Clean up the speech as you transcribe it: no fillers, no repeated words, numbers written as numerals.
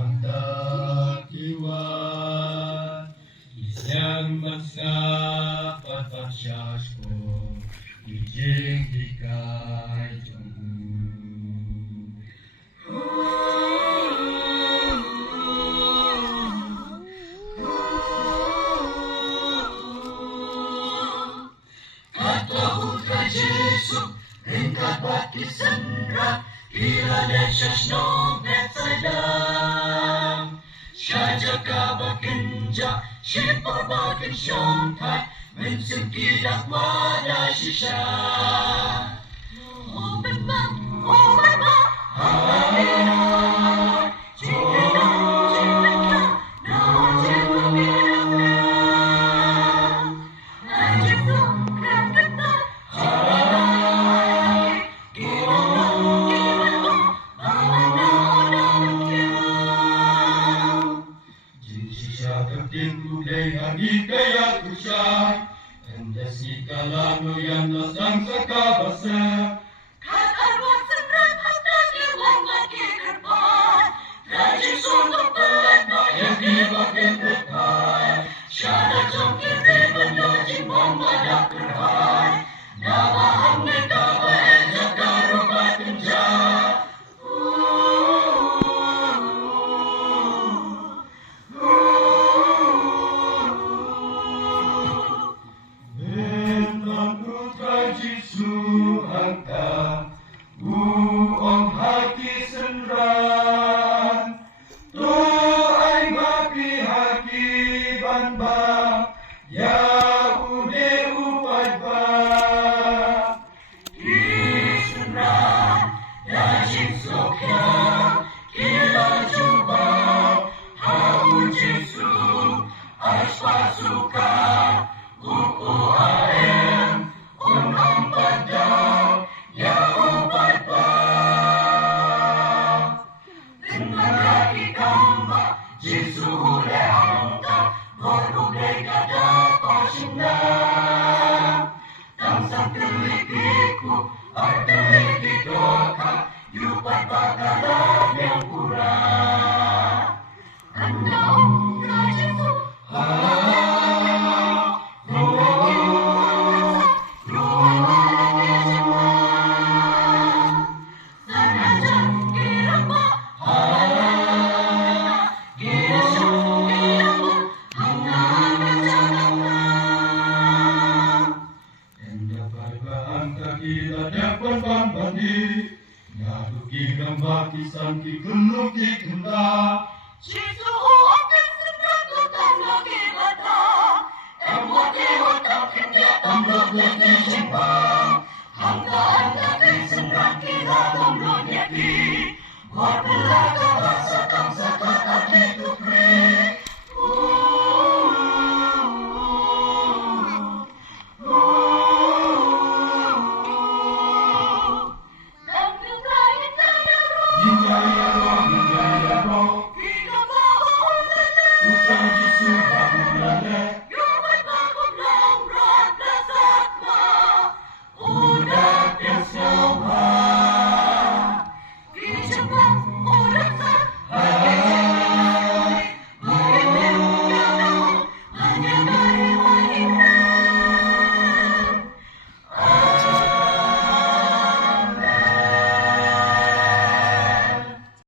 ang dakiwan, isang magsapapasyas ko, ijing hikay Kisandra, Ilaleshas no Betsalam, Shajaka Bakinja, Shipa Bakin Shontai, Minsinkidak Wada Shisha. Oh, Beba, Hallelujah. Hagi kaya kusya, anda si kalano yang nasang sa kabasa. Katarwat sendrat hatas liwang lagi kerpan, rajin suntuk pelat no yang dibagian tekan. Syada jongkir riban lojing membadak kerhan, nabahang nekaba ejaka rubat kenjak. Buong hati senran, tu ay maki-haki ban ba, ya ude upad ba. Senran, dajing sokya, kila juba, hau Jesu, ais pasuka, uku aem, padang, ya upad ba. Dengan lagi kamba, Jesu ule angka, Borude gada pasinda. Tangsang kelikiku, arteliki doka, Yupad bakalan yang kurang. Andau ka Jesu, Kisang kikuluk kikenda, Jesu akan senang datang lagi bata. Emwati watak kendia tamrok lagi jimbang. Hangga senang kita tamrok yaki. Buat belaga rasa tangsa kata ditupri. Hijaya roh,